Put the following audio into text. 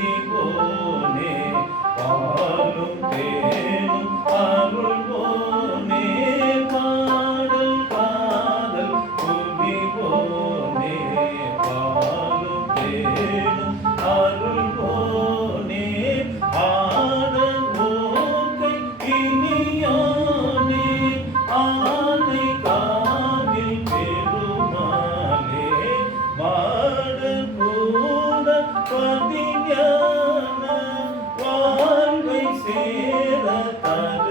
அறிவோனே பாலும் தேனும் அருள்வோனே பாடல் காதல் புரிவோனே பாலும் தேனும் அருள்வோனே ஆடவோர்க்கை இனியோனே ஆனை காவில் பெருமாளே மாடல் கூட பதிஞான வாழ்வை சேர தரு